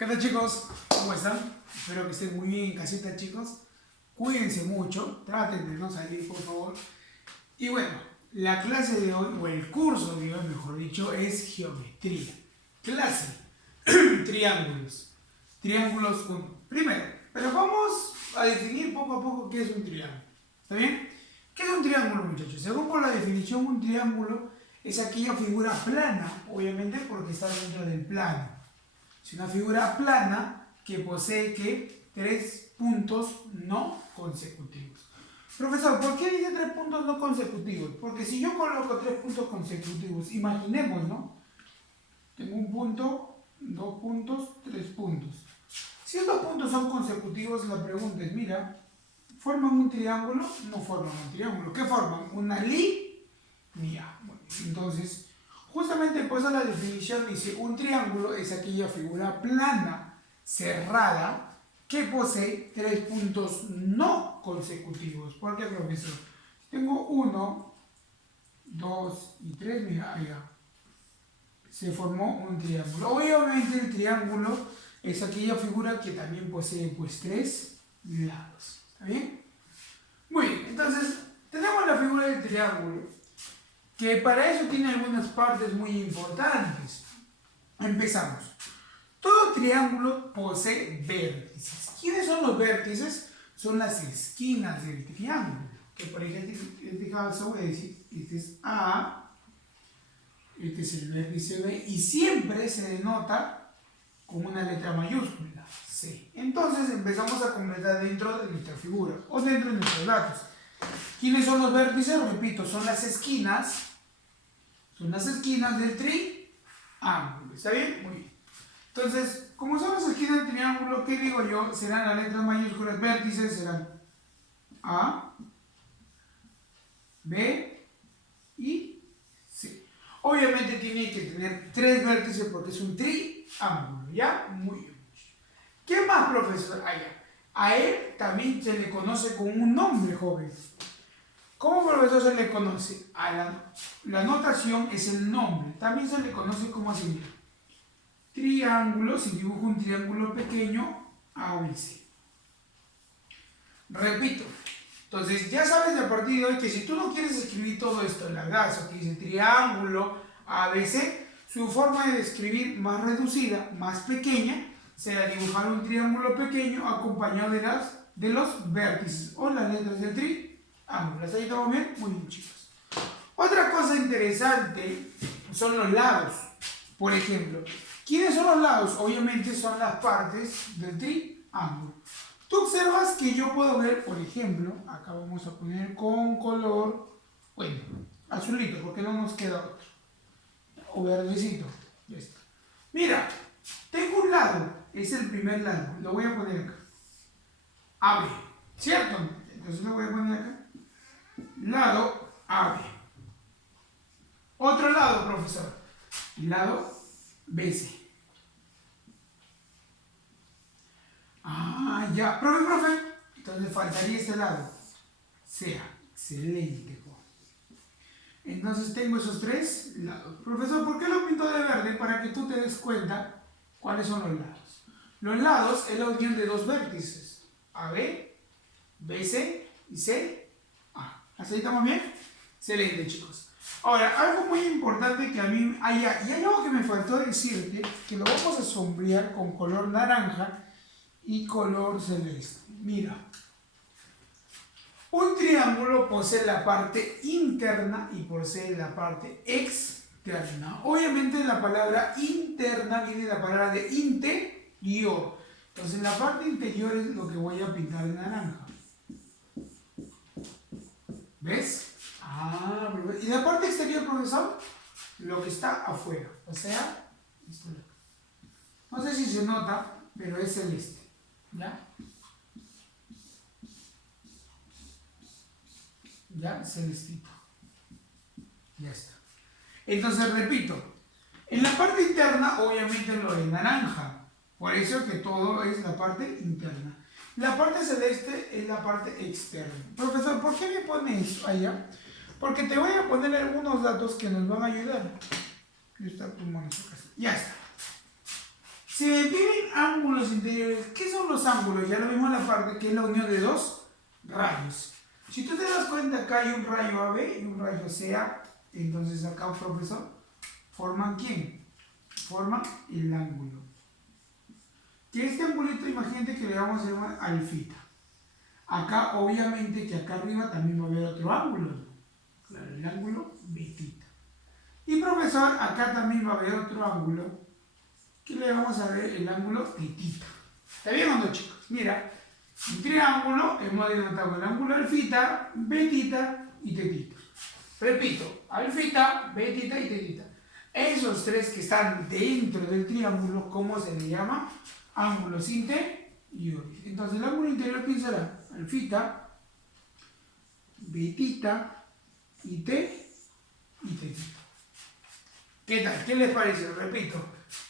¿Qué tal, chicos? ¿Cómo están? Espero que estén muy bien en casita, chicos. Cuídense mucho, traten de no salir, por favor. Y bueno, la clase de hoy, o el curso de hoy, mejor dicho, es geometría. Clase, triángulos. Triángulos 1. Primero, pero vamos a definir poco a poco qué es un triángulo. ¿Está bien? ¿Qué es un triángulo, muchachos? Según por la definición, un triángulo es aquella figura plana, obviamente porque está dentro del plano. Es una figura plana que posee ¿qué? 3 puntos no consecutivos. Profesor, ¿por qué dice 3 puntos no consecutivos? Porque si yo coloco 3 puntos consecutivos, imaginemos, ¿no? Tengo un punto, 2 puntos, 3 puntos. Si estos puntos son consecutivos, la pregunta es, mira, ¿forman un triángulo? No forman un triángulo. ¿Qué forman? Una línea. Bueno, entonces, justamente por eso la definición dice, un triángulo es aquella figura plana, cerrada, que posee 3 puntos no consecutivos. ¿Por qué, profesor? Tengo 1, 2 y 3, mira, allá. Se formó un triángulo. Obviamente el triángulo es aquella figura que también posee pues 3 lados. ¿Está bien? Muy bien, entonces tenemos la figura del triángulo, que para eso tiene algunas partes muy importantes. Empezamos. Todo triángulo posee vértices. ¿Quiénes son los vértices? Son las esquinas del triángulo. Que por ejemplo, en este caso voy a decir, este es A, este es el vértice B, y siempre se denota con una letra mayúscula, C. Entonces empezamos a completar dentro de nuestra figura, o dentro de nuestros datos. ¿Quiénes son los vértices? Repito, son las esquinas. Son las esquinas del triángulo. ¿Está bien? Muy bien. Entonces, como son las esquinas del triángulo, ¿qué digo yo? Serán las letras mayúsculas, vértices serán A, B y C. Obviamente tiene que tener 3 vértices porque es un triángulo, ¿ya? Muy bien. ¿Qué más, profesor? A él también se le conoce con un nombre, joven. ¿Cómo, profesor, se le conoce? La notación es el nombre. También se le conoce como así. Triángulo, si dibujo un triángulo pequeño, ABC. Repito. Entonces, ya sabes a partir de hoy que si tú no quieres escribir todo esto en la gaso, que dice triángulo ABC, su forma de escribir más reducida, más pequeña, será dibujar un triángulo pequeño acompañado de los vértices o las letras del triángulo. ¿Las ahí estamos bien? Muy bien, chicos. Otra cosa interesante son los lados. Por ejemplo, ¿quiénes son los lados? Obviamente son las partes del triángulo. Tú observas que yo puedo ver, por ejemplo, acá vamos a poner con color, bueno, azulito, porque no nos queda otro. O verdecito. Ya está. Mira, tengo un lado, es el primer lado, lo voy a poner acá. AB, ¿cierto? Entonces lo voy a poner acá. Lado AB. Otro lado, profesor. Lado BC. Ah, ya. Profe. Entonces faltaría este lado. Sea. Excelente. Entonces tengo esos 3 lados. Profesor, ¿por qué lo pinto de verde? Para que tú te des cuenta cuáles son los lados. Los lados es la unión de 2 vértices. AB, BC y CA. ¿Hasta ahí estamos bien? Excelente, chicos. Ahora, algo muy importante que a mí y hay algo que me faltó decirte, que lo vamos a sombrear con color naranja y color celeste. Mira, un triángulo posee la parte interna y posee la parte externa. Obviamente la palabra interna viene de la palabra de interior. Entonces la parte interior es lo que voy a pintar en naranja. ¿Ves? Ah, ¿y la parte exterior, profesor? Lo que está afuera. O sea, esto. No sé si se nota, pero es celeste. ¿Ya? Ya, celestito. Ya está. Entonces, repito. En la parte interna, obviamente lo de naranja. Por eso que todo es la parte interna. La parte celeste es la parte externa. Profesor, ¿por qué me pone eso allá? Porque te voy a poner algunos datos que nos van a ayudar. Ya está. Si me piden ángulos interiores, ¿qué son los ángulos? Ya lo vimos en la parte que es la unión de dos rayos. Si tú te das cuenta, acá hay un rayo AB y un rayo CA. Entonces acá, profesor, ¿forman quién? Forman el ángulo. Que este angulito, imagínate que le vamos a llamar alfita. Acá, obviamente, que acá arriba también va a haber otro ángulo, ¿no? Claro, el ángulo betita. Y profesor, acá también va a haber otro ángulo, que le vamos a ver el ángulo tetita. ¿Está bien o no, chicos? Mira, un triángulo, hemos denotado el ángulo alfita, betita y tetita. Repito, alfita, betita y tetita. Esos tres que están dentro del triángulo, ¿cómo se le llama? Ángulos interiores. Entonces el ángulo interior, ¿quién será? Alfita, betita y tetita. ¿Qué tal? ¿Qué les parece? Repito,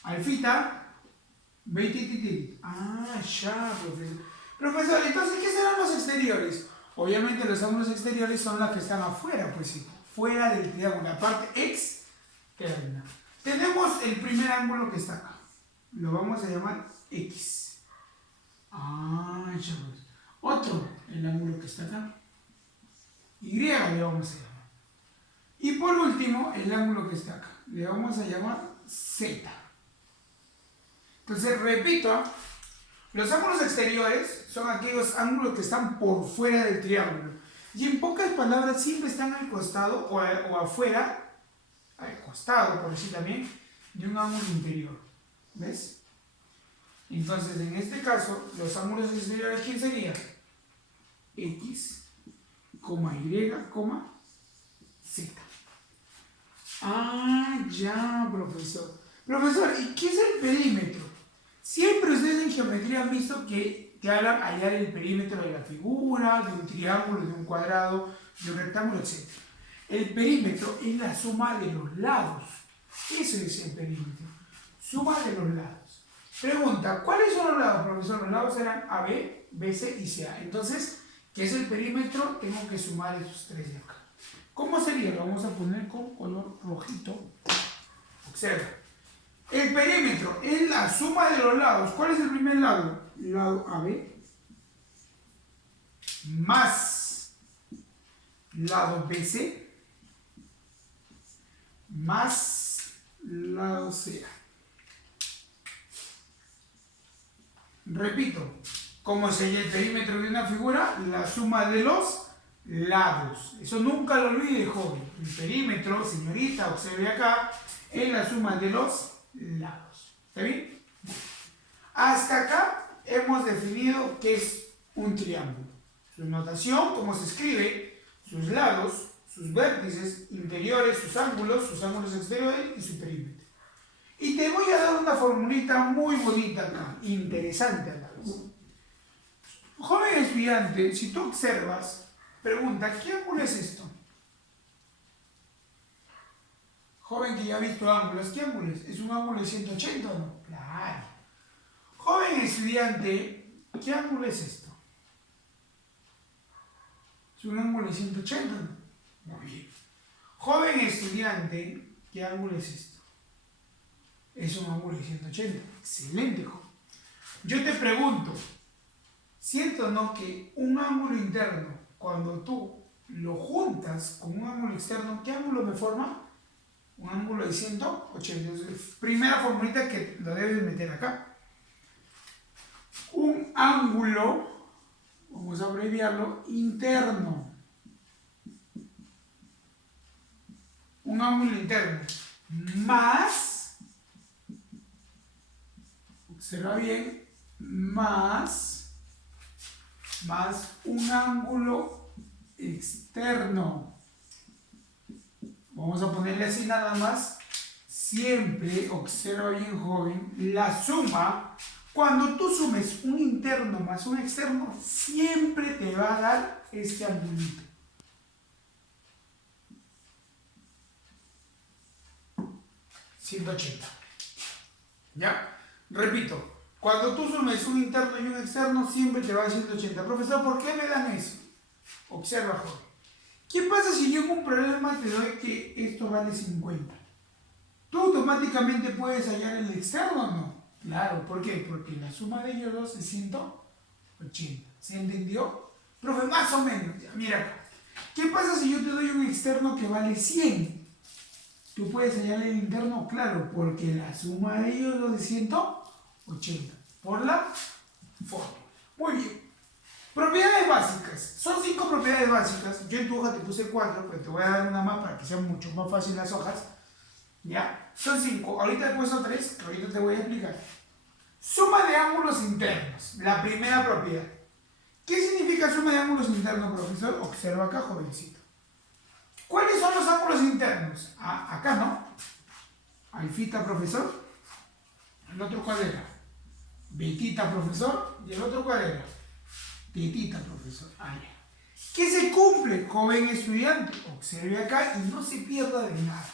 alfita, betita y tetita. Ah, ya, profesor. Profesor, entonces, ¿qué serán los exteriores? Obviamente los ángulos exteriores son las que están afuera, pues sí, fuera del triángulo, la parte externa. Tenemos el primer ángulo que está acá. Lo vamos a llamar X. Ah, ya pues. Otro, el ángulo que está acá. Y le vamos a llamar. Y por último, el ángulo que está acá. Le vamos a llamar Z. Entonces, repito, los ángulos exteriores son aquellos ángulos que están por fuera del triángulo. Y en pocas palabras, siempre están al costado o afuera, al costado, por decir también, de un ángulo interior. ¿Ves? Entonces, en este caso, los ángulos exteriores, ¿quién sería? X, Y, Z. Ah, ya, profesor. Profesor, ¿y qué es el perímetro? Siempre ustedes en geometría han visto que te hablan hallar el perímetro de la figura, de un triángulo, de un cuadrado, de un rectángulo, etc. El perímetro es la suma de los lados. Eso es el perímetro. Suma de los lados. Pregunta, ¿cuáles son los lados, profesor? Los lados serán AB, BC y CA. Entonces, ¿qué es el perímetro? Tengo que sumar esos tres de acá. ¿Cómo sería? Lo vamos a poner con color rojito. Observa. El perímetro es la suma de los lados. ¿Cuál es el primer lado? Lado AB más lado BC más lado CA. Repito, ¿cómo sería el perímetro de una figura? La suma de los lados. Eso nunca lo olvide, joven. El perímetro, señorita, observe acá, es la suma de los lados. ¿Está bien? Hasta acá hemos definido qué es un triángulo. Su notación, cómo se escribe, sus lados, sus vértices interiores, sus ángulos exteriores y su perímetro. Y te voy a dar una formulita muy bonita acá, interesante a la vez. Joven estudiante, si tú observas, pregunta, ¿qué ángulo es esto? Joven que ya ha visto ángulos, ¿qué ángulo es? ¿Es un ángulo de 180 o no? Claro. Joven estudiante, ¿qué ángulo es esto? ¿Es un ángulo de 180 o no? Muy bien. Joven estudiante, ¿qué ángulo es esto? Es un ángulo de 180. Excelente, joven. Yo te pregunto, ¿cierto o no que un ángulo interno, cuando tú lo juntas con un ángulo externo, ¿qué ángulo me forma? Un ángulo de 180. Entonces, primera formulita que lo debes meter acá. Un ángulo, vamos a abreviarlo, interno. Un ángulo interno más, observa bien, más un ángulo externo. Vamos a ponerle así nada más. Siempre, observa bien, joven, la suma, cuando tú sumes un interno más un externo, siempre te va a dar este angulito. ¿180? ¿Ya? Repito, cuando tú sumes un interno y un externo, siempre te va a dar 180. Profesor, ¿por qué me dan eso? Observa, joven. ¿Qué pasa si yo en un problema te doy que esto vale 50? ¿Tú automáticamente puedes hallar el externo o no? Claro, ¿por qué? Porque la suma de ellos dos es 180. ¿Se entendió? Profe, más o menos. Ya, mira acá. ¿Qué pasa si yo te doy un externo que vale 100? Tú puedes hallar el interno, claro, porque la suma de ellos dos es 180. Por la fórmula. Muy bien. Propiedades básicas. Son 5 propiedades básicas. Yo en tu hoja te puse 4, pero te voy a dar una más para que sea mucho más fácil las hojas. ¿Ya? Son 5. Ahorita he puesto 3, que ahorita te voy a explicar. Suma de ángulos internos. La primera propiedad. ¿Qué significa suma de ángulos internos, profesor? Observa acá, jovencito. ¿Cuáles son los ángulos internos? Ah, acá, ¿no? Alfita, profesor. ¿El otro cuál era? Betita, profesor. ¿Y el otro cuál era? Tetita, profesor. Ah, ya. ¿Qué se cumple, joven estudiante? Observe acá y no se pierda de nada.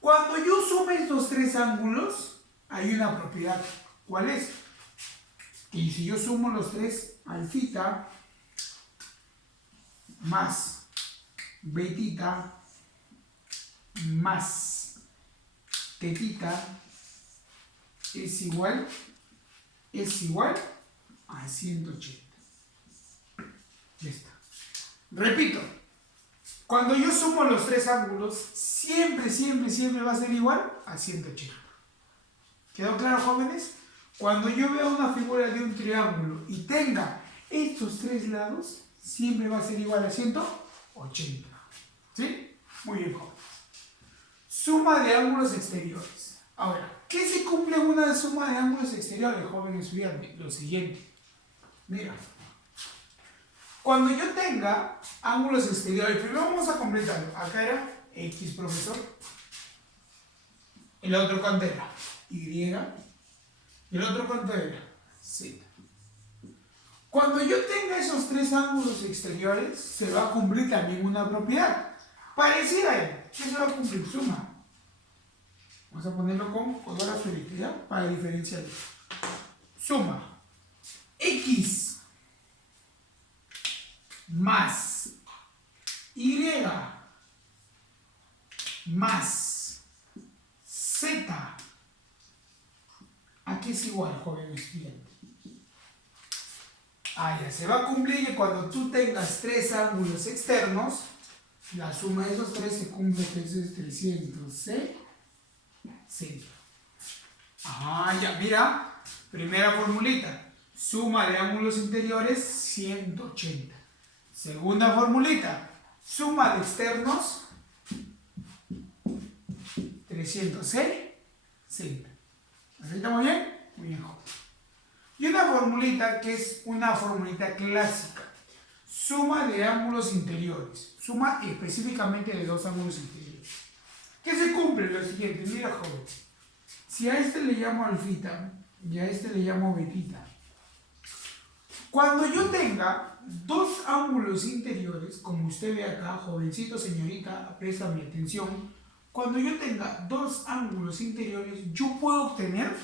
Cuando yo sume estos 3 ángulos, hay una propiedad. ¿Cuál es? Que si yo sumo los 3, alfita más betita más tetita es igual a 180. Ya está. Repito, cuando yo sumo los 3 ángulos, siempre va a ser igual a 180. ¿Quedó claro, jóvenes? Cuando yo vea una figura de un triángulo y tenga estos 3 lados, siempre va a ser igual a 180. ¿Sí? Muy bien, jóvenes. Suma de ángulos exteriores. Ahora, ¿qué se cumple en una suma de ángulos exteriores, joven estudiante? Lo siguiente. Mira. Cuando yo tenga ángulos exteriores, primero vamos a completarlo. Acá era X, profesor. El otro cuánto era Y. Y el otro cuánto era Z. Cuando yo tenga esos 3 ángulos exteriores, se va a cumplir también una propiedad parecida a él. ¿Qué se va a cumplir? Suma. Vamos a ponerlo con color azulito, ¿ya? Para diferenciarlo. Suma. X más Y más Z. ¿A qué es igual, joven estudiante? Ah, ya se va a cumplir que cuando tú tengas 3 ángulos externos, la suma de esos 3 se cumple, que es 300C. Ah, ya, mira. Primera formulita. Suma de ángulos interiores, 180. Segunda formulita. Suma de externos, 300C. ¿Así estamos bien? Muy bien, joven. Y una formulita que es una formulita clásica. Suma de ángulos interiores. Suma específicamente de 2 ángulos interiores. ¿Qué se cumple? Lo siguiente, mira, joven. Si a este le llamo alfita y a este le llamo betita, cuando yo tenga 2 ángulos interiores, como usted ve acá, jovencito, señorita, presta mi atención. Cuando yo tenga 2 ángulos interiores, yo puedo obtener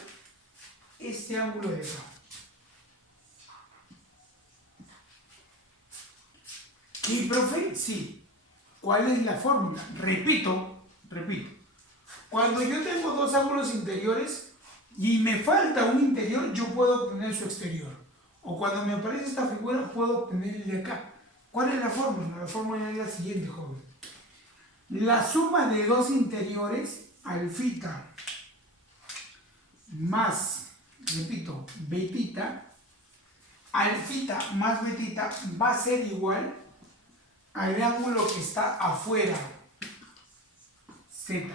este ángulo de acá. ¿Y, profe? Sí. ¿Cuál es la fórmula? Repito. Cuando yo tengo 2 ángulos interiores y me falta un interior, yo puedo obtener su exterior. O cuando me aparece esta figura, puedo obtener el de acá. ¿Cuál es la fórmula? La fórmula es la siguiente, joven. La suma de 2 interiores, alfita más, repito, betita, alfita más betita va a ser igual al ángulo que está afuera, Z.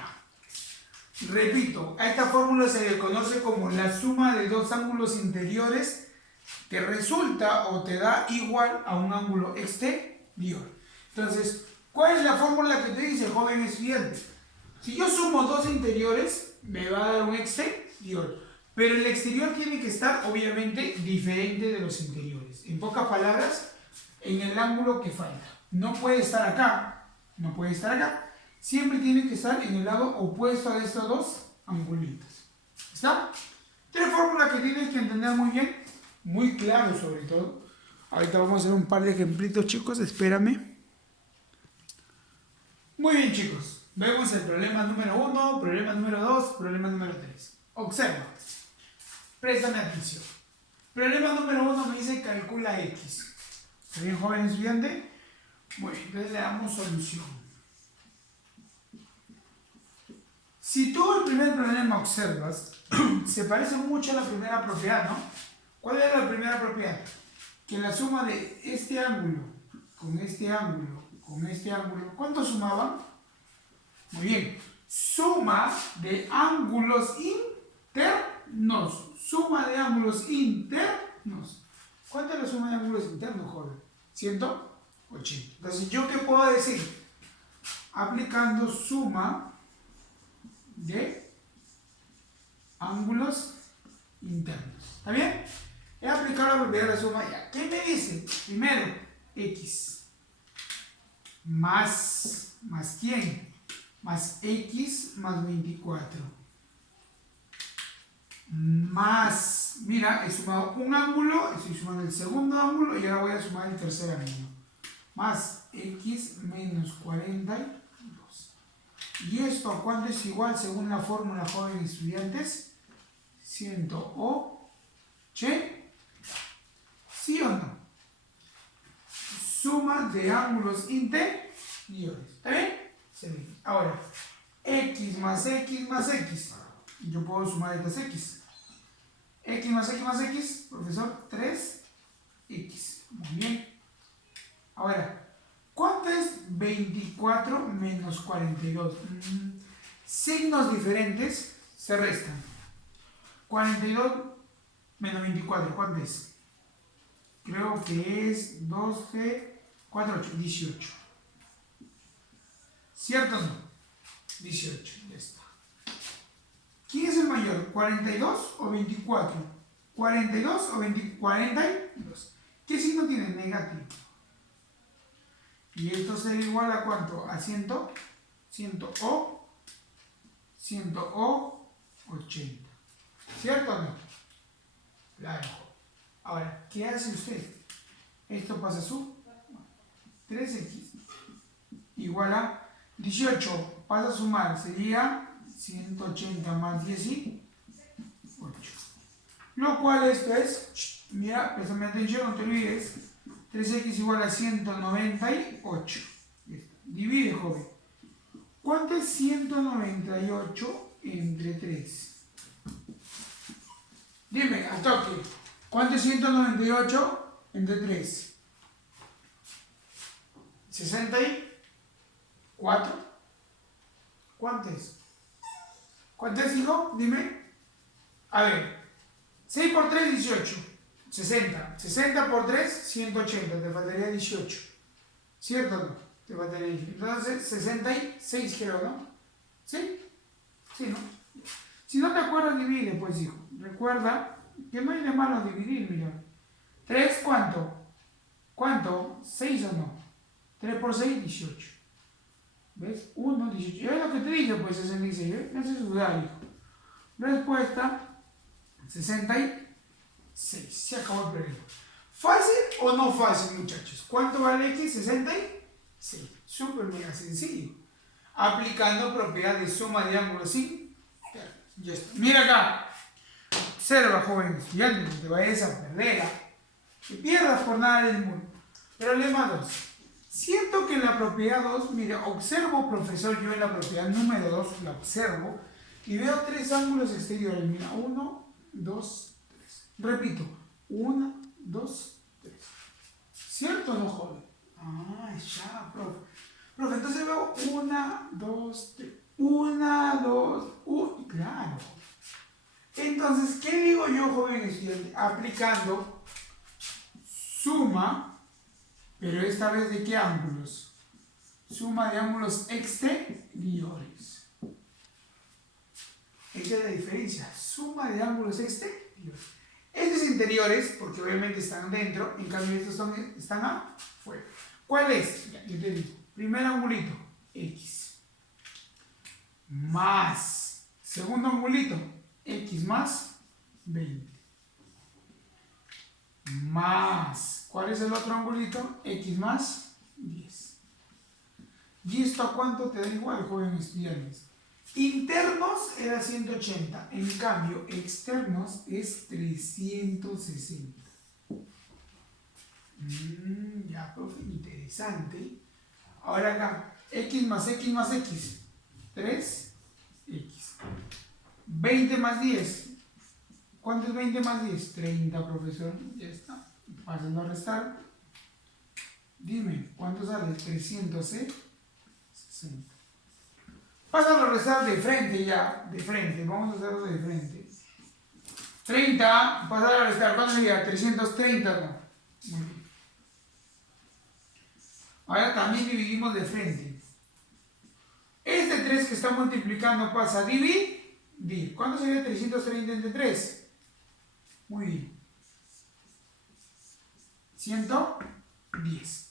Repito, a esta fórmula se le conoce como la suma de 2 ángulos interiores que resulta o te da igual a un ángulo exterior. Entonces, ¿cuál es la fórmula que te dice, joven estudiante? Si yo sumo 2 interiores, me va a dar un exterior. Pero el exterior tiene que estar, obviamente, diferente de los interiores. En pocas palabras, en el ángulo que falta. No puede estar acá, Siempre tiene que estar en el lado opuesto a estos 2 angulitos. ¿Está? 3 fórmulas que tienes que entender muy bien, muy claro sobre todo. Ahorita vamos a hacer un par de ejemplitos, chicos, espérame. Muy bien, chicos. Vemos el problema número 1, problema número 2, problema número 3. Observa. Préstame atención. Problema número 1 me dice calcula X. ¿Está bien, joven estudiante? Bueno, entonces le damos solución. Si tú el primer problema observas, se parece mucho a la primera propiedad, ¿no? ¿Cuál era la primera propiedad? Que la suma de este ángulo con este ángulo con este ángulo, ¿cuánto sumaban? Muy bien. Suma de ángulos internos. Suma de ángulos internos. ¿Cuánto es la suma de ángulos internos, joven? 180. Entonces, ¿yo qué puedo decir? Aplicando suma de ángulos internos. ¿Está bien? He aplicado la propiedad de la suma ya. ¿Qué me dice? Primero, X. ¿Más quién? Más X más 24. Más, mira, he sumado un ángulo, estoy sumando el segundo ángulo y ahora voy a sumar el tercer ángulo. Más X menos 42. ¿Y esto a cuánto es igual según la fórmula, joven estudiantes? 180. ¿Sí o no? Suma de ángulos interiores. ¿Está bien? Sí. Ahora, X más X más X. Yo puedo sumar estas X. X más X más X, profesor, 3X. Muy bien. Ahora, ¿cuánto es 24 menos 42? Signos diferentes se restan. 42 menos 24, ¿cuánto es? Creo que es 12, 4, 8, 18. ¿Cierto o no? 18, ya está. ¿Quién es el mayor? ¿42 o 24? ¿42 o 42? ¿Qué signo tiene? Negativo. Y esto será igual a ¿cuánto? A 180. ¿Cierto o no? Claro. Ahora, ¿qué hace usted? Esto pasa a su 3x igual a 18. Pasa a sumar, sería 180 más 18. Lo cual esto es, mira, préstame atención, no te olvides. 3x igual a 198. Divide, joven. ¿Cuánto es 198 entre 3? Dime, al toque. ¿Cuánto es 198 entre 3? 64. ¿Cuánto es? ¿Cuánto es, hijo? Dime. A ver. 6 por 3, 18. 60. 60 por 3, 180. Te faltaría 18. ¿Cierto o no? Te faltaría 18. Entonces, 66 creo, ¿no? ¿Sí? Sí, ¿no? Si no te acuerdas, divide, pues, hijo. Recuerda que no hay de malo dividir, mira. 3, ¿cuánto? ¿Cuánto? 6 o no. 3 por 6, 18. ¿Ves? 1, 18. Es lo que te dije, pues, 66. ¿eh? No haces dudar, hijo. Respuesta, 66. Se acabó el problema. ¿Fácil o no fácil, muchachos? ¿Cuánto vale X? 66. Súper mega sencillo. Aplicando propiedad de suma de ángulos, ¿sí? Ya está. Mira acá. Observa, joven estudiante, no te vayas a perder. Que pierdas por nada del mundo. Problema 2. Siento que en la propiedad 2, mira, observo, profesor, yo en la propiedad número 2 la observo y veo 3 ángulos exteriores. Mira, 1, 2, 3. Repito, 1, 2, 3. ¿Cierto o no, joven? Ah, ya, profe. Profe, entonces veo 1, 2, 3. 1, 2, 1. Claro. Entonces, ¿qué digo yo, joven estudiante? Aplicando suma, pero esta vez ¿de qué ángulos? Suma de ángulos exteriores. Esta es la diferencia. Suma de ángulos exteriores. Estos interiores, porque obviamente están dentro, en cambio estos están afuera. ¿Cuál es? Ya, yo te digo. Primer angulito, X. Más. Segundo angulito, X más 20. Más. ¿Cuál es el otro angulito? X más 10. ¿Y esto a cuánto te da igual, joven estudiantes? Internos era 180, en cambio externos es 360. Ya, profe, interesante. Ahora acá, x más x más x, 3x. 20 más 10. ¿Cuánto es 20 más 10? 30, profesor. Ya está. Pasando a restar. Dime, ¿cuánto sale? 360. Pásalo a restar de frente ya. De frente. Vamos a hacerlo de frente. 30. Pasar a restar. ¿Cuánto sería? 330. No. Muy bien. Ahora también dividimos de frente. Este 3 que está multiplicando pasa a dividir. ¿Cuánto sería 330 entre 3? Muy bien. 110.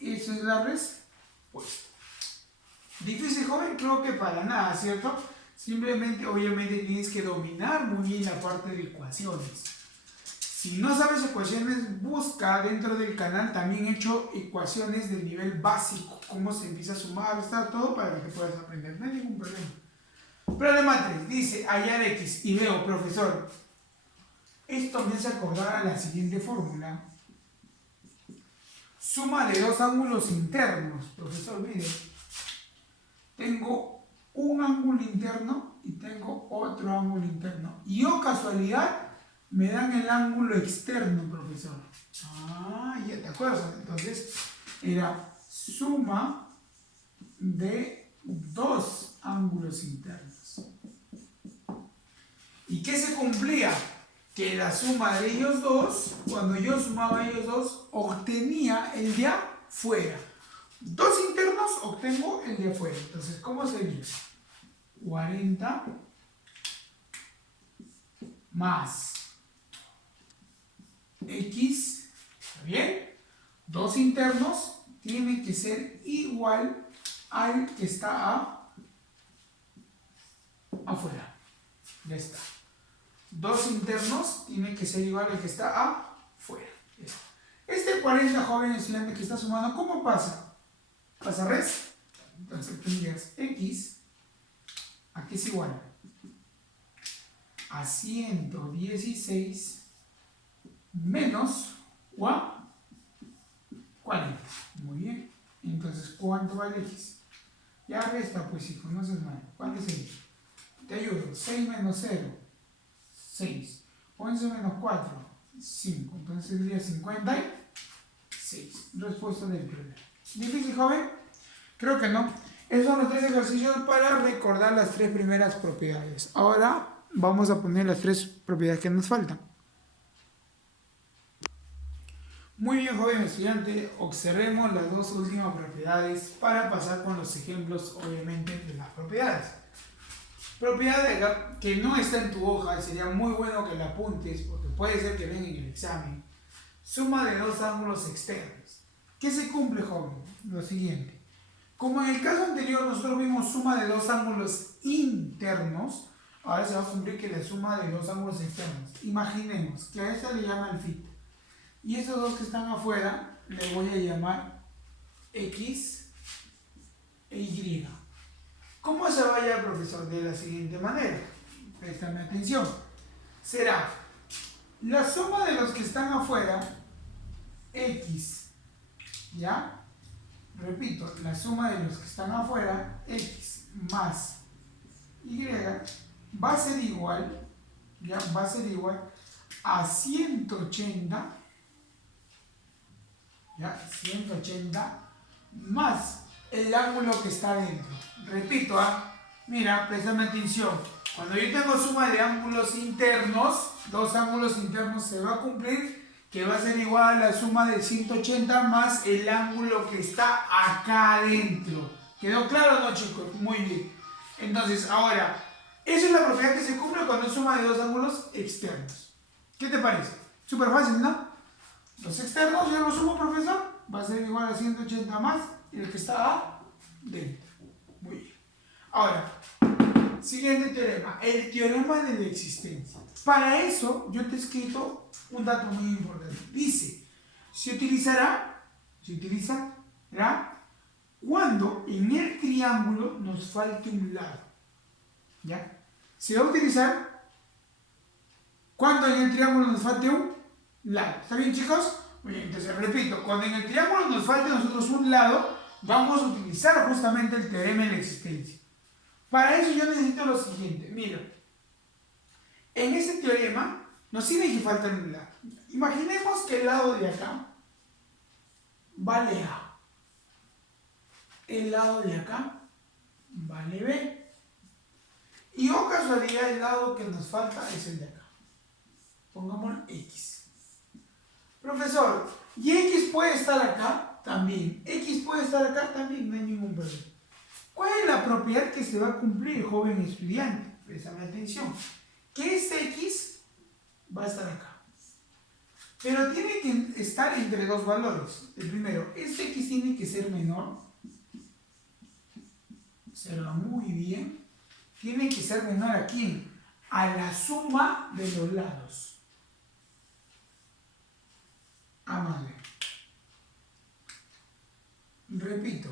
Eso es la respuesta. Difícil, joven, creo que para nada, ¿cierto? Simplemente, obviamente, tienes que dominar muy bien la parte de ecuaciones. Si no sabes ecuaciones, busca dentro del canal, también he hecho ecuaciones del nivel básico, cómo se empieza a sumar, está todo para que puedas aprender, no hay ningún problema. Problema 3, dice hallar x, y veo, profesor, esto me hace acordar a la siguiente fórmula. Suma de dos ángulos internos, profesor, mire. Tengo un ángulo interno y tengo otro ángulo interno. Y oh casualidad, me dan el ángulo externo, profesor. Ah, ya te acuerdas. Entonces, era suma de dos ángulos internos. ¿Y qué se cumplía? Que la suma de ellos dos, cuando yo sumaba a ellos dos, obtenía el de afuera. Dos internos, obtengo el de afuera. Entonces, ¿cómo sería? 40 más x, ¿está bien? Dos internos tienen que ser igual al que está afuera. Ya está. Dos internos tienen que ser igual al que está afuera. Este 40, joven estudiante que está sumando, ¿cómo pasa? ¿Pasa res? Entonces tendrías x, aquí es igual a 116 menos 40. Muy bien. Entonces, ¿cuánto vale x? Ya resta, pues, hijo, no seas malo. ¿Cuánto es x? Te ayudo. 6 menos 0, 6. 11 menos 4, 5. Entonces sería 56. Respuesta del problema. ¿Difícil, joven? Creo que no. Esos son los tres ejercicios para recordar las tres primeras propiedades. Ahora vamos a poner las tres propiedades que nos faltan. Muy bien, joven estudiante, observemos las dos últimas propiedades para pasar con los ejemplos, obviamente, de las propiedades. Propiedad que no está en tu hoja, sería muy bueno que la apuntes, porque puede ser que venga en el examen. Suma de dos ángulos externos. ¿Qué se cumple, joven? Lo siguiente. Como en el caso anterior nosotros vimos suma de dos ángulos internos, ahora se va a cumplir que la suma de dos ángulos externos. Imaginemos que a esta le llaman θ. Y esos dos que están afuera le voy a llamar X e Y. ¿Cómo se va a hallar, profesor? De la siguiente manera. Préstame atención. Será la suma de los que están afuera, X, ¿ya? Repito, la suma de los que están afuera, X más Y, va a ser igual, ¿ya? Va a ser igual a 180, ¿ya? 180 más el ángulo que está dentro. Repito, mira, préstame atención. Cuando yo tengo suma de ángulos internos, dos ángulos internos, se va a cumplir que va a ser igual a la suma de 180 más el ángulo que está acá adentro. ¿Quedó claro o no, chicos? Muy bien. Entonces, ahora, esa es la propiedad que se cumple cuando es suma de dos ángulos externos. ¿Qué te parece? Súper fácil, ¿no? Los externos, yo los sumo, profesor, va a ser igual a 180 más el que está adentro. Muy bien. Ahora, siguiente teorema, el teorema de la existencia. Para eso, yo te he escrito un dato muy importante. Dice, se utilizará cuando en el triángulo nos falte un lado. ¿Ya? Se va a utilizar cuando en el triángulo nos falte un lado. ¿Está bien, chicos? Muy bien, entonces repito, cuando en el triángulo nos falte a nosotros un lado, vamos a utilizar justamente el teorema de la existencia. Para eso yo necesito lo siguiente. Mira, en este teorema nos tiene que faltar un lado. Imaginemos que el lado de acá vale A. El lado de acá vale B. Y o casualidad, el lado que nos falta es el de acá. Pongámoslo X. Profesor, ¿y X puede estar acá? También. X puede estar acá también, no hay ningún problema. ¿Cuál es la propiedad que se va a cumplir, joven estudiante? Préstame atención. Que este X va a estar acá. Pero tiene que estar entre dos valores. El primero, este X tiene que ser menor. Observa muy bien. Tiene que ser menor ¿a quién? A la suma de los lados. Amable. Repito.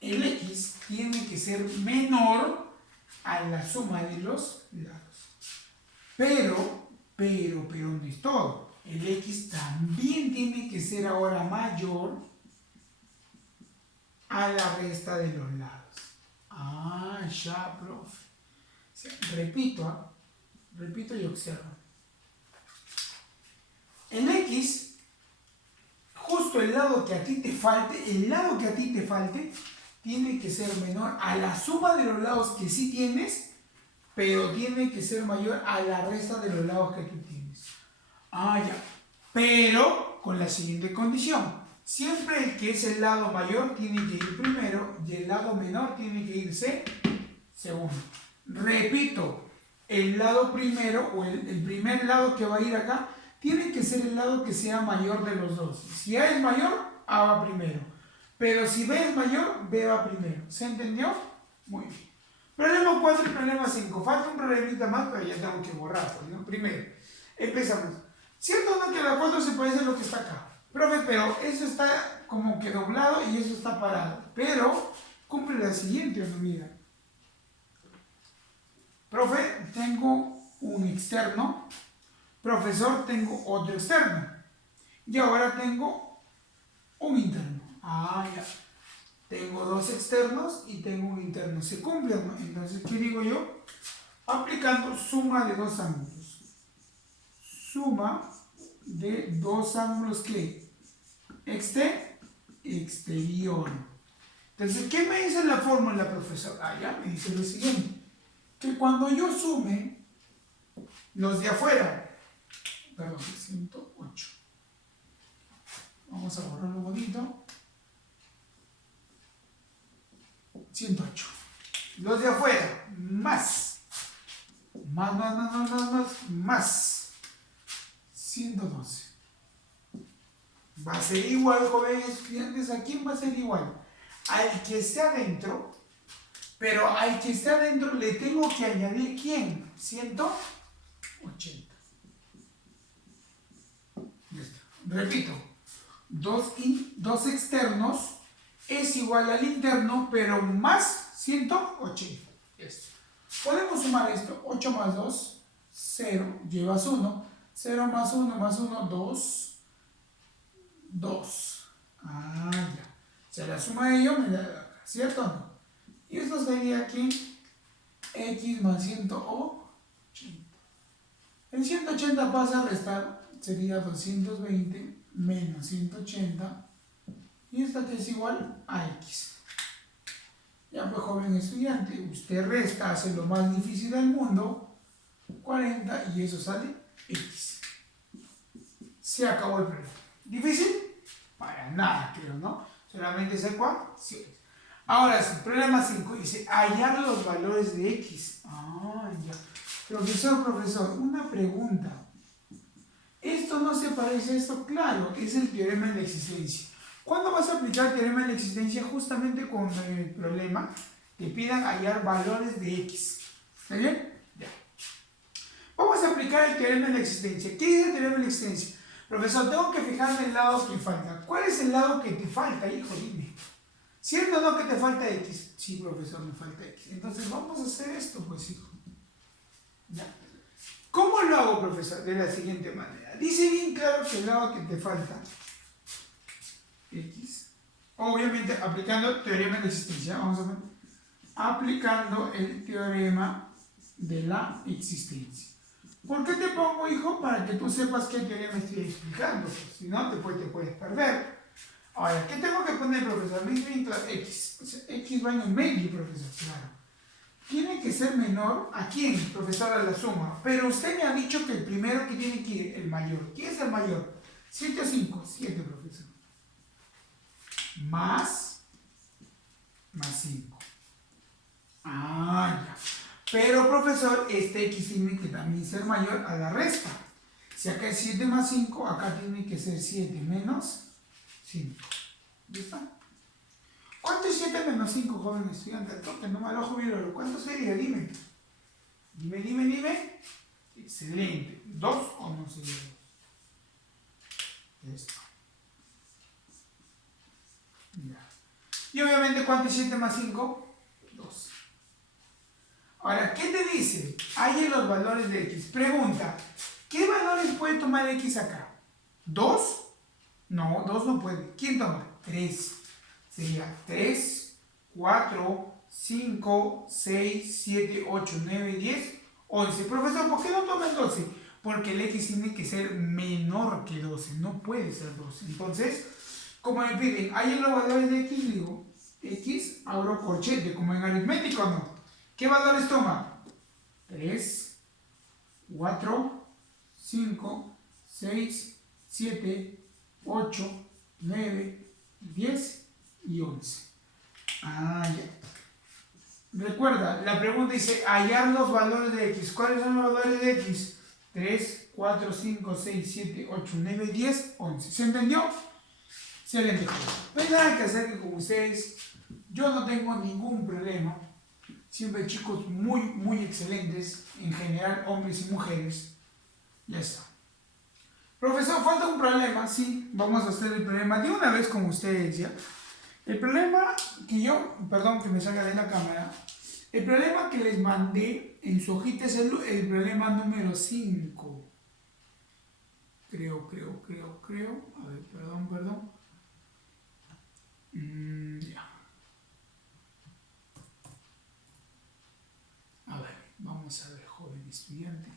El X tiene que ser menor a la suma de los lados. Pero no es todo. El X también tiene que ser ahora mayor a la resta de los lados. Ah, ya, profe. Repito y observa. El X, justo el lado que a ti te falte, tiene que ser menor a la suma de los lados que sí tienes, pero tiene que ser mayor a la resta de los lados que tú tienes. Ah, ya. Pero con la siguiente condición. Siempre el que es el lado mayor tiene que ir primero y el lado menor tiene que irse segundo. Repito, el lado primero o el primer lado que va a ir acá tiene que ser el lado que sea mayor de los dos. Si A es mayor, A va primero. Pero si B es mayor, B va primero. ¿Se entendió? Muy bien. Problema 4 y problema 5. Falta un problemita más, pero ya tengo que borrar, ¿no? Primero, empezamos. ¿Cierto o no que la 4 se parece a lo que está acá? Profe, pero eso está como que doblado y eso está parado. Pero cumple la siguiente, ¿no? Mira. Profe, tengo un externo. Profesor, tengo otro externo. Y ahora tengo un interno. Ah, ya. Tengo dos externos y tengo un interno. Se cumple, ¿no? Entonces, ¿qué digo yo? Aplicando suma de dos ángulos. Suma de dos ángulos que exterior. Entonces, ¿qué me dice la fórmula, profesor? Ah, ya me dice lo siguiente. Que cuando yo sume los de afuera, perdón, 108. Vamos a borrarlo bonito. 108. Los de afuera, más 112. Va a ser igual, jóvenes estudiantes. ¿A quién va a ser igual? Al que esté adentro, pero al que esté adentro le tengo que añadir ¿quién? 180. Repito, dos externos es igual al interno, pero más 180. Podemos sumar esto. 8 más 2, 0, llevas 1. 0 más 1 más 1, 2. 2. Ah, ya. O sea, la suma de ellos me da acá, ¿cierto o no? Y esto sería aquí x más 180. El 180 pasa a restar, sería 220 menos 180. Y esta que es igual a x. Ya pues, joven estudiante, usted resta, hace lo más difícil del mundo, 40 y eso sale x. Se acabó el problema. ¿Difícil? Para nada, creo, ¿no? Solamente es el cuál. Sí. Ahora sí, problema 5 dice hallar los valores de x. Ah, ya. Profesor, una pregunta. ¿Esto no se parece a esto? Claro, es el teorema de la existencia. ¿Cuándo vas a aplicar el teorema de la existencia? Justamente cuando en el problema te pidan hallar valores de x. ¿Está bien? Ya. Vamos a aplicar el teorema de la existencia. ¿Qué es el teorema de la existencia? Profesor, tengo que fijarme el lado que falta. ¿Cuál es el lado que te falta, hijo? Dime. ¿Cierto o no que te falta X? Sí, profesor, me falta X. Entonces vamos a hacer esto, pues, hijo. ¿Ya? ¿Cómo lo hago, profesor? De la siguiente manera. Dice bien claro que el lado que te falta X. Obviamente aplicando teorema de existencia. Vamos a ver. Aplicando el teorema de la existencia. ¿Por qué te pongo, hijo? Para que tú sepas qué teorema estoy explicando. Pues, si no, te puedes perder. Ahora, ¿qué tengo que poner, profesor? Me dice bien claro, X. O sea, X va en el medio, profesor, claro. Tiene que ser menor ¿a quién, profesor? A la suma. Pero usted me ha dicho que el primero que tiene que ir, el mayor. ¿Quién es el mayor? 7 o 5. 7, profesor. Más 5. Ah, ya. Pero, profesor, este X tiene que también ser mayor a la resta. Si acá es 7 más 5, acá tiene que ser 7 menos 5. ¿Ya está? ¿Cuánto es 7 menos 5, joven estudiante? Al toque, no mal ojo, virolo. ¿Cuánto sería? Dime. Dime. Excelente. ¿2 o no sería 2? Esto. Ya. Y obviamente, ¿cuánto es 7 más 5? 2. Ahora, ¿qué te dice? Hay en los valores de X. Pregunta, ¿qué valores puede tomar X acá? ¿2? No, 2 no puede. ¿Quién toma? 3. Sería 3, 4, 5, 6, 7, 8, 9, 10, 11. Profesor, ¿por qué no toma el 12? Porque el X tiene que ser menor que 12. No puede ser 12. Entonces, como me piden, hay en los valores de X, digo, X, abro corchete, como en aritmético, ¿no? ¿Qué valores toma? 3, 4, 5, 6, 7, 8, 9, 10 y 11. Ah, ya. Recuerda, la pregunta dice, hallar los valores de X. ¿Cuáles son los valores de X? 3, 4, 5, 6, 7, 8, 9, 10, 11. ¿Se entendió? Excelente. No hay nada que hacer que con ustedes. Yo no tengo ningún problema. Siempre chicos muy excelentes, en general hombres y mujeres. Ya está. Profesor, falta un problema. Sí, vamos a hacer el problema de una vez con ustedes, ¿ya? El problema que yo, perdón que me salga de la cámara, el problema que les mandé en su hojita es el problema número 5. Creo. A ver, perdón. Ya. A ver, vamos a ver, joven estudiante.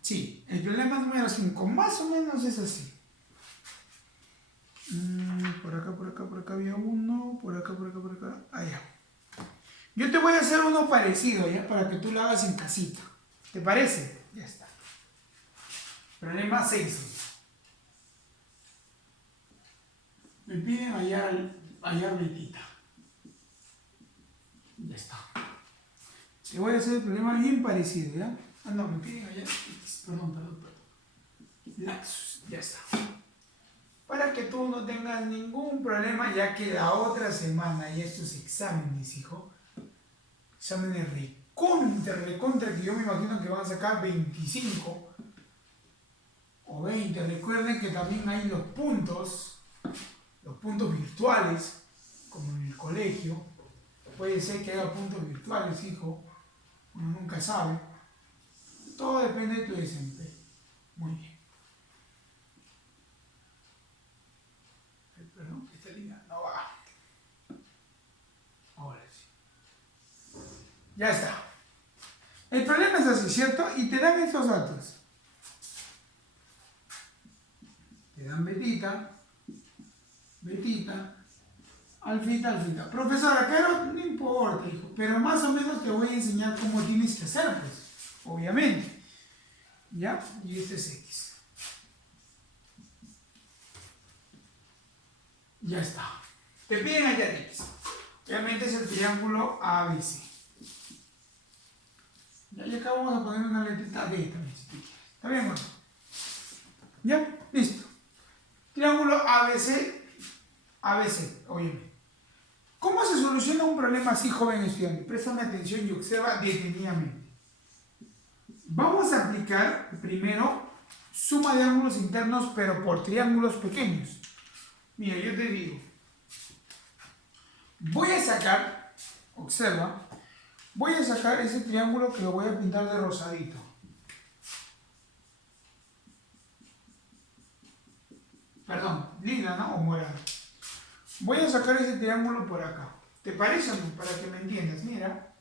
Sí, el problema número 5, más o menos es así. Por acá había uno, por acá. Allá. Yo te voy a hacer uno parecido, ¿ya? Para que tú lo hagas en casita. ¿Te parece? Ya está. Problema 6. Me piden hallar betita. Ya está. Te voy a hacer el problema bien parecido, ¿ya? Ah, no, me piden hallar X. Perdón. Laxus. Ya está. Para que tú no tengas ningún problema, ya que la otra semana y estos exámenes, hijo, exámenes recontra, que yo me imagino que van a sacar 25 o 20. Recuerden que también hay los puntos virtuales, como en el colegio. Puede ser que haya puntos virtuales, hijo, uno nunca sabe. Todo depende de tu desempeño. Muy bien. Perdón, esta línea no va. Ahora sí. Ya está. El problema es así, ¿cierto? Y te dan estos datos. Te dan betita, alfita. Profesor, acá no importa, hijo, pero más o menos te voy a enseñar cómo tienes que hacer, pues, obviamente. ¿Ya? Y este es X. Ya está. Te piden hallar X. Obviamente es el triángulo ABC. Ya, y acá vamos a poner una letrita D también, si tú quieres. ¿Está bien, bueno? ¿Ya? Listo. Triángulo ABC, obviamente. ¿Cómo se soluciona un problema así, joven estudiante? Préstame atención y observa detenidamente. Vamos a aplicar primero suma de ángulos internos, pero por triángulos pequeños. Mira, yo te digo, Voy a sacar, observa, voy a sacar ese triángulo que lo voy a pintar de rosadito. Perdón, lila, ¿no? O morado. Voy a sacar ese triángulo por acá. ¿Te parece o no? Para que me entiendas, mira.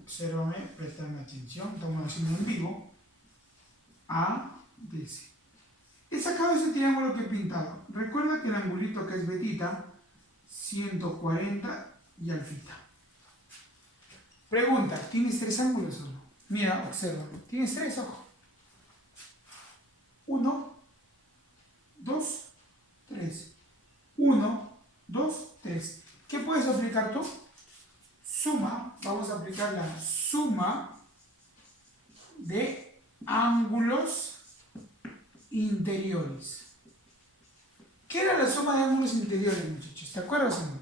Obsérvame, préstame atención, estamos haciendo en vivo. A, B, C. He sacado ese triángulo que he pintado. Recuerda que el angulito que es betita, 140 y alfita. Pregunta, ¿tienes 3 ángulos o no? Mira, observa, tienes 3, ojo. 1, 2, 3. 1, 2, 3. ¿Qué puedes aplicar tú? Suma, vamos a aplicar la suma de ángulos interiores. ¿Qué era la suma de ángulos interiores, muchachos? ¿Te acuerdas o no?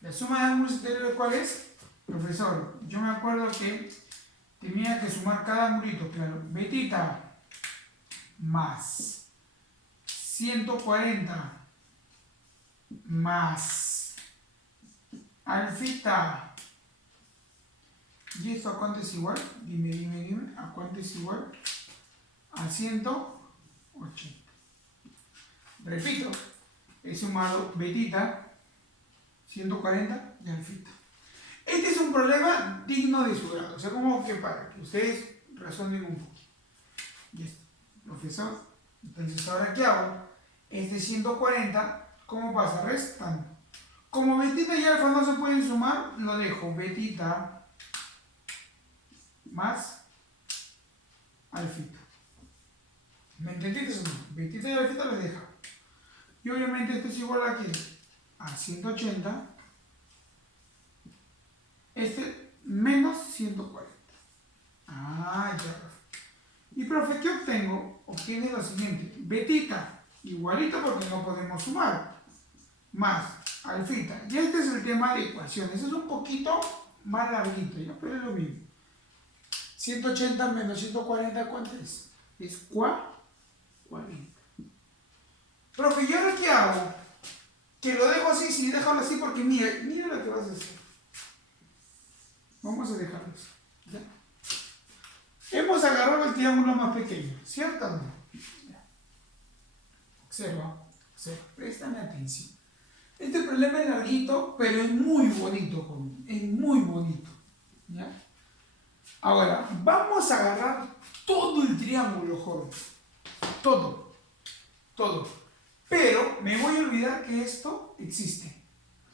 La suma de ángulos interiores, ¿cuál es? Profesor, yo me acuerdo que tenía que sumar cada angulito, claro. Betita más 140 más alfita. ¿Y esto a cuánto es igual? Dime, ¿a cuánto es igual? A 180. Repito, he sumado betita, 140 y alfita. Este es un problema digno de su grado, o sea, como que para que ustedes razonen un poco. Y esto, profesor, entonces ahora ¿qué hago? Este 140, ¿cómo pasa? Restando. Como betita y alfa no se pueden sumar, lo dejo betita más alfita. ¿Me entendiste o no? Betita y alfita lo dejo. Y obviamente esto es igual a ¿qué? A 180. Este menos 140. Ah, ya, profe. Y profe, ¿qué obtengo? Obtiene lo siguiente. Betita, igualito porque no podemos sumar. Más alfita. Y este es el tema de ecuaciones. Es un poquito más larguito, ¿ya? Pero es lo mismo. 180 menos 140, ¿cuánto es? Es 40. Profe, ¿y ahora qué hago? Que lo dejo así, sí, déjalo así porque mira lo que vas a hacer. Vamos a dejarlo así. ¿Ya? Hemos agarrado el triángulo más pequeño, ¿cierto o no? Observa, préstame atención. Este problema es larguito, pero es muy bonito, joven. Es muy bonito. ¿Ya? Ahora, vamos a agarrar todo el triángulo, joven. Todo. Pero me voy a olvidar que esto existe.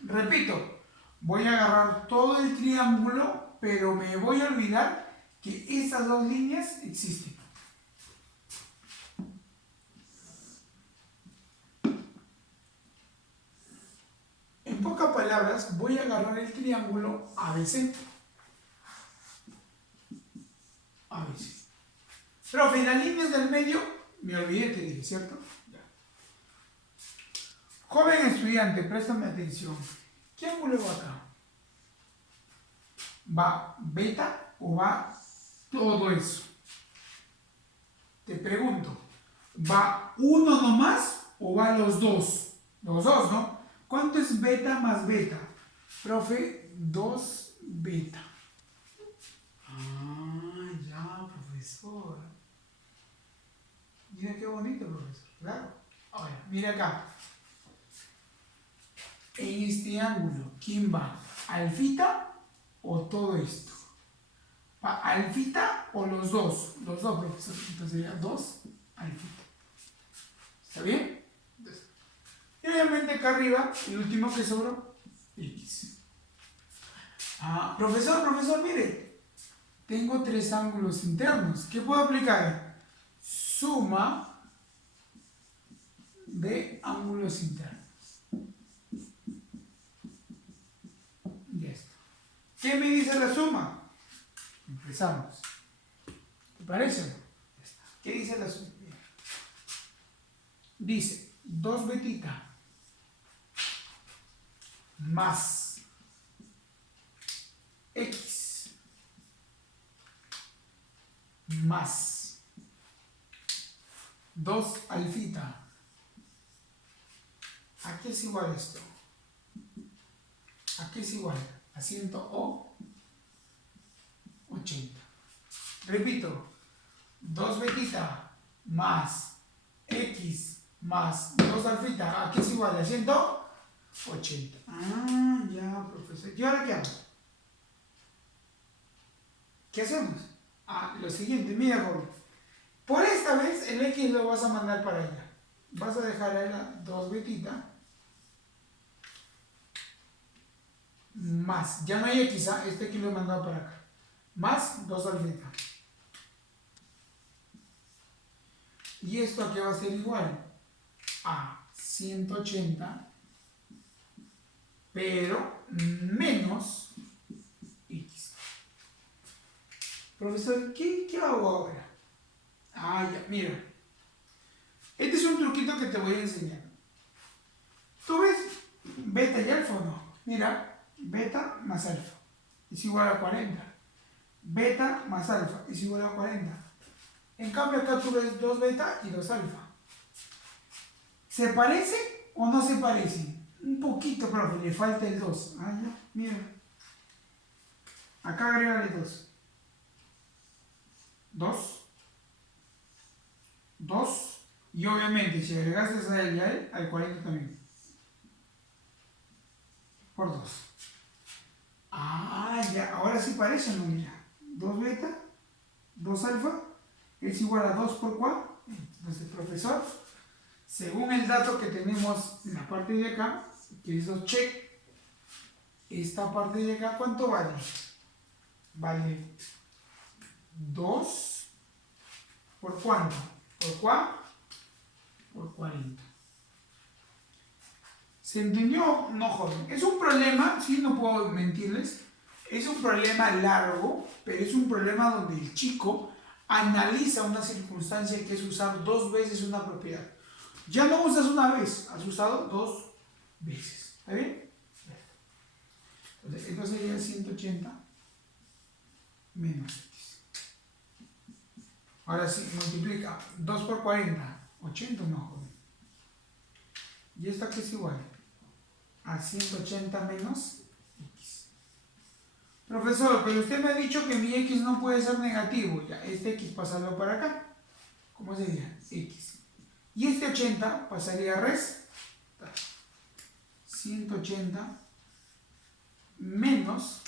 Repito, voy a agarrar todo el triángulo, pero me voy a olvidar que esas dos líneas existen. En pocas palabras, voy a agarrar el triángulo ABC. ABC. Profe, las líneas del medio, me olvidé, te dije, ¿cierto? Ya. Joven estudiante, préstame atención. ¿Qué ángulo va acá? ¿Va beta o va todo eso? Te pregunto, ¿va uno nomás o va los dos? Los dos, ¿no? ¿Cuánto es beta más beta? Profe, 2 beta. Ah, ya, profesor. Mira qué bonito, profesor. Claro. Ahora, mira acá. En este ángulo, ¿quién va? ¿Alfita o todo esto? ¿Va alfita o los dos? Los dos, profesor. Entonces sería 2 alfita. ¿Está bien? Y obviamente acá arriba, el último que sobró, X. Ah, profesor, mire. Tengo 3 ángulos internos. ¿Qué puedo aplicar? Suma de ángulos internos. Y esto. ¿Qué me dice la suma? Empezamos. ¿Te parece? ¿Qué dice la suma? Dice 2 betita más X más 2 alfita. ¿A qué es igual esto? ¿A qué es igual? A 180. Repito, 2 betita más x más 2 alfita. ¿A qué es igual? A 180. Ah, ya, profesor. ¿Y ahora qué hago? ¿Qué hacemos? Ah, lo siguiente, mira, joven. Por esta vez el x lo vas a mandar para allá. Vas a dejar ahí la 2 betita más, ya no hay x, este x lo he mandado para acá, más 2 alfita. Y esto aquí va a ser igual a 180, pero menos x. Profesor, ¿qué hago ahora? Ah, ya, mira. Este es un truquito que te voy a enseñar. ¿Tú ves beta y alfa o no? Mira, beta más alfa es igual a 40. Beta más alfa es igual a 40. En cambio acá tú ves 2 beta y 2 alfa. ¿Se parecen o no se parecen? Un poquito, profe, le falta el 2. Ah, ya, mira. Acá agrégale 2. 2. Y obviamente si agregaste a él y a él, al 40 también. Por 2. Ah, ya, ahora sí parece, ¿no? Mira. 2 beta, 2 alfa, es igual a 2 por 4. Entonces, profesor, según el dato que tenemos en la parte de acá, que es 2 check, esta parte de acá, ¿cuánto vale? Vale 2 por cuánto? ¿Por 4? Por 40. ¿Se entendió? No, joven. Es un problema, sí, no puedo mentirles, es un problema largo, pero es un problema donde el chico analiza una circunstancia que es usar 2 veces una propiedad. Ya no usas una vez, has usado 2 veces. ¿Está bien? Entonces, esto sería 180 menos x. Ahora sí, multiplica 2 por 40, 80 no, joven. ¿Y esto qué es igual? A 180 menos x. Profesor, pero usted me ha dicho que mi x no puede ser negativo. Ya, este x pasarlo para acá. ¿Cómo sería? X. Y este 80 pasaría a res. 180 menos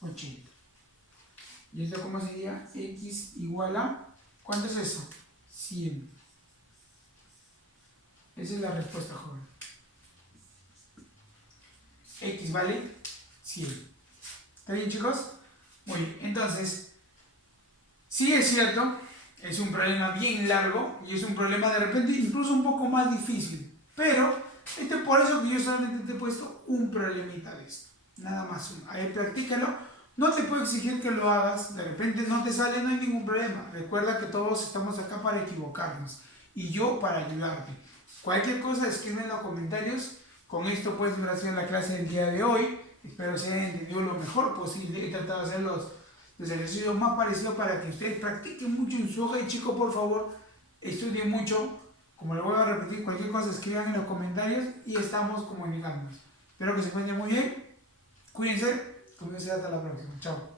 80. ¿Y esto cómo sería? X igual a... ¿Cuánto es eso? 100. Esa es la respuesta, joven. X vale 100. ¿Está bien, chicos? Muy bien. Entonces, sí es cierto, es un problema bien largo y es un problema de repente incluso un poco más difícil. Pero, por eso que yo solamente te he puesto un problemita de esto. Nada más uno. A ver, practícalo. No te puedo exigir que lo hagas. De repente no te sale, no hay ningún problema. Recuerda que todos estamos acá para equivocarnos. Y yo para ayudarte. Cualquier cosa, escribe en los comentarios. Con esto pues me ha sido la clase del día de hoy. Espero se hayan entendido lo mejor posible. He tratado de hacer los ejercicios más parecidos para que ustedes practiquen mucho en su hoja. Y chicos, por favor, estudien mucho. Como lo voy a repetir, cualquier cosa escriban en los comentarios y estamos comunicándonos. Espero que se encuentren muy bien. Cuídense. Hasta la próxima. Chao.